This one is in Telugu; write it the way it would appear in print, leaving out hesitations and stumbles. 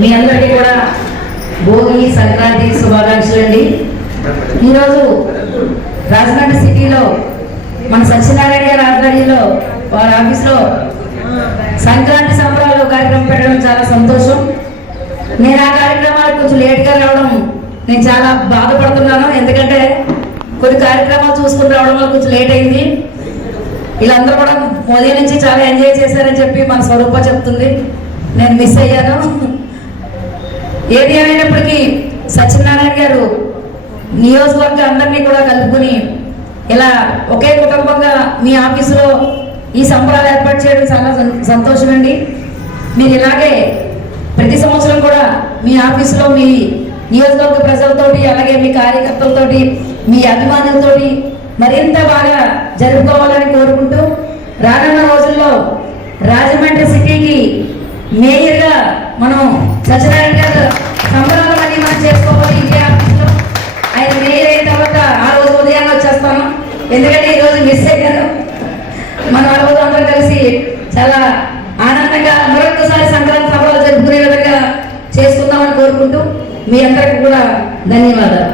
మీ అందరికీ కూడా భోగి సంక్రాంతి శుభాకాంక్షలు అండి. ఈరోజు రాజమండ్రి సిటీలో మన సత్యనారాయణ గారి ఆధ్వర్యంలో వారి ఆఫీస్లో సంక్రాంతి సంబరాలు కార్యక్రమం పెట్టడం చాలా సంతోషం. నేను ఆ కార్యక్రమాలకు కొంచెం లేట్గా రావడం నేను చాలా బాధపడుతున్నాను. ఎందుకంటే కొన్ని కార్యక్రమాలు చూసుకుని రావడం వల్ల కొంచెం లేట్ అయింది. వీళ్ళందరూ కూడా ఉదయం నుంచి చాలా ఎంజాయ్ చేశారని చెప్పి మన స్వరూప చెప్తుంది. నేను మిస్ అయ్యాను. ఏది ఏమైనప్పటికీ సత్యనారాయణ గారు నియోజకవర్గ అందరినీ కూడా కలుపుకుని ఇలా ఒకే కుటుంబంగా మీ ఆఫీసులో ఈ సంబరాలు ఏర్పాటు చేయడం చాలా సంతోషం అండి. మీరు ఇలాగే ప్రతి సంవత్సరం కూడా మీ ఆఫీసులో మీ నియోజకవర్గ ప్రజలతోటి అలాగే మీ కార్యకర్తలతోటి మీ అభిమానులతోటి మరింత బాగా జరుపుకోవాలని కోరుకుంటూ రానున్న రోజుల్లో రాజమండ్రి సిటీకి మేయర్గా మనం సత్యనారాయణ గారు సంబరాలన్నీ మనం చేసుకోవాలి. ఇదే ఆఫీస్లో ఆయన మేయర్ అయిన తర్వాత ఆ రోజు ఉదయాన్నే వచ్చేస్తాను. ఎందుకంటే ఈరోజు మిస్ అయ్యాను. మనం ఆ రోజు అందరం కలిసి చాలా ఆనందంగా మరొకసారి సంక్రాంతి సంబరాలు జరుపుకునే విధంగా చేసుకుందామని కోరుకుంటూ మీ అందరికీ కూడా ధన్యవాదాలు.